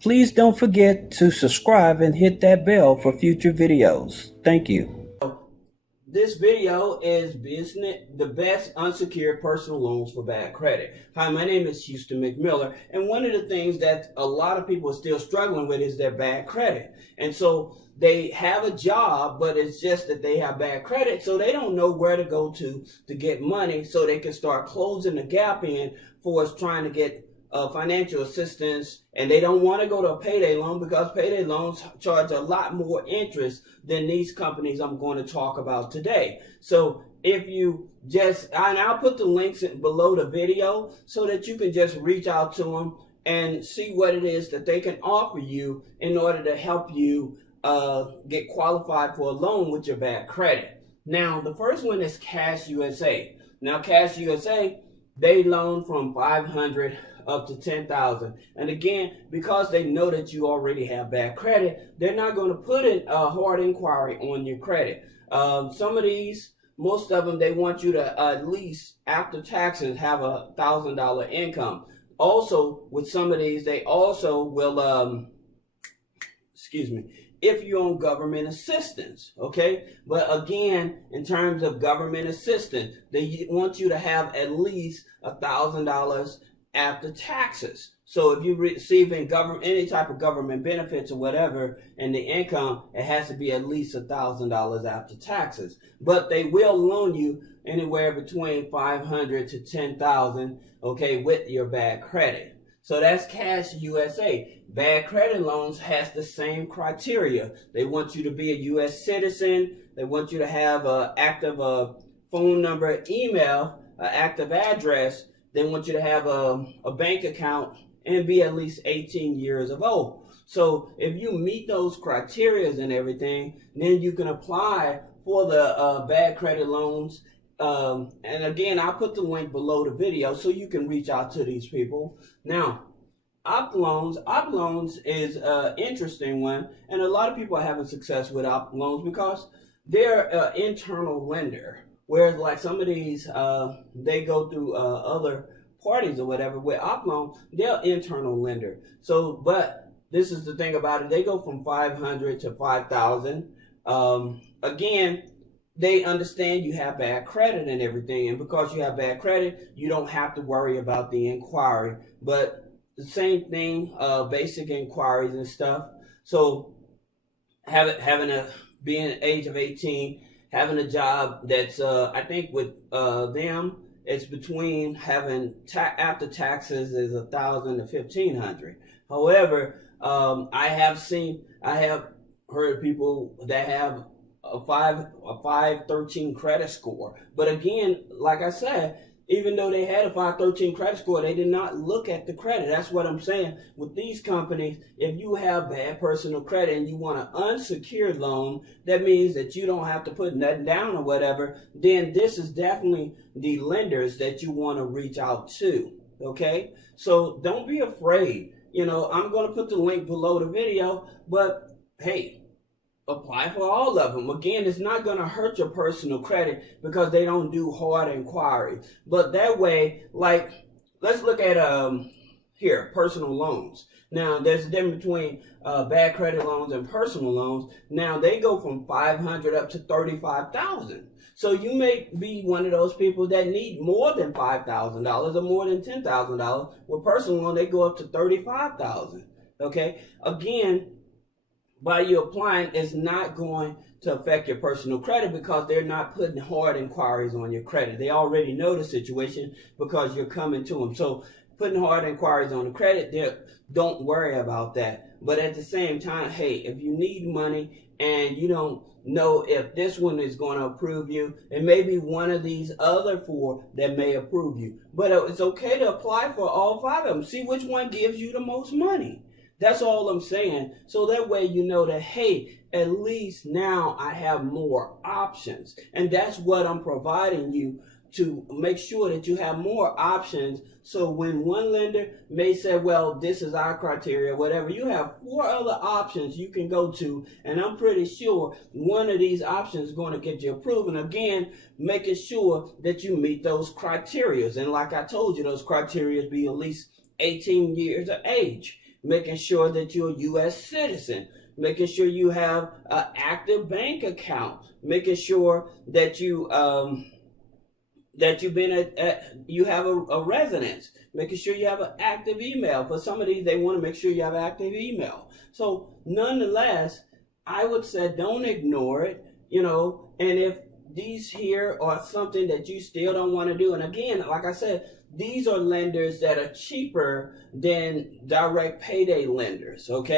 Please don't forget to subscribe and hit that bell for future videos. Thank you. This video is the best unsecured personal loans for bad credit. Hi, my name is Houston McMiller, and one of the things that a lot of people are still struggling with is their bad credit. And so they have a job, but it's just that they have bad credit, so they don't know where to go to get money so they can start closing the gap in for us trying to get financial assistance, and they don't want to go to a payday loan because payday loans charge a lot more interest than these companies I'm going to talk about today. So if you just, and I'll put the links below the video so that you can just reach out to them and see what it is that they can offer you in order to help you get qualified for a loan with your bad credit. Now, the first one is CASHUSA. Now, CASHUSA, they loan from $500 up to $10,000. And again, because they know that you already have bad credit, they're not going to put in a hard inquiry on your credit. Some of these, most of them, they want you to at least after taxes have $1,000 income. Also, with some of these, they also will, if you're on government assistance, okay? But again, in terms of government assistance, they want you to have at least $1,000 after taxes. So if you're receiving any type of government benefits or whatever, and the income, it has to be at least $1,000 after taxes. But they will loan you anywhere between $500 to $10,000, okay, with your bad credit. So that's CASHUSA. Bad credit loans has the same criteria. They want you to be a U.S. citizen. They want you to have an active phone number, email, an active address. They want you to have a bank account and be at least 18 years of old. So if you meet those criteria and everything, then you can apply for the bad credit loans. And again, I'll put the link below the video so you can reach out to these people. Now, OPPLOANS is an interesting one, and a lot of people are having success with OPPLOANS because they're an internal lender. Whereas like some of these, they go through other parties or whatever. With OPPLOANS, they're internal lender. So, but this is the thing about it. They go from 500 to 5,000. Again, they understand you have bad credit and everything. And because you have bad credit, you don't have to worry about the inquiry. But the same thing, basic inquiries and stuff. So being age of 18, having a job that's, I think with them, it's between having after taxes is $1,000 to $1,500. However, I have heard people that have a 513 credit score. But again, like I said, even though they had a 513 credit score, they did not look at the credit. That's what I'm saying. With these companies, if you have bad personal credit and you want an unsecured loan, that means that you don't have to put nothing down or whatever, then this is definitely the lenders that you want to reach out to, okay? So don't be afraid. You know, I'm going to put the link below the video, but hey, apply for all of them. Again, it's not going to hurt your personal credit because they don't do hard inquiries. But that way, like, let's look at here, personal loans. Now, there's a difference between bad credit loans and personal loans. Now, they go from 500 up to 35,000. So you may be one of those people that need more than $5,000 or more than $10,000. With personal loan, they go up to 35,000. Okay? Again, by you applying, it's not going to affect your personal credit because they're not putting hard inquiries on your credit. They already know the situation because you're coming to them. So putting hard inquiries on the credit, don't worry about that. But at the same time, hey, if you need money and you don't know if this one is going to approve you, it may be one of these other four that may approve you. But it's okay to apply for all five of them. See which one gives you the most money. That's all I'm saying. So that way you know that, hey, at least now I have more options. And that's what I'm providing you, to make sure that you have more options. So when one lender may say, well, this is our criteria, whatever, you have 4 other options you can go to. And I'm pretty sure one of these options is going to get you approved. And again, making sure that you meet those criteria. And like I told you, those criteria be at least 18 years of age. making sure that you're a U.S. citizen, making sure you have an active bank account, making sure that you you've been you have a residence, making sure you have an active email. For some of these, they want to make sure you have active email. So nonetheless, I would say don't ignore it, and if these here are something that you still don't want to do, and again, like I said, these are lenders that are cheaper than direct payday lenders, okay?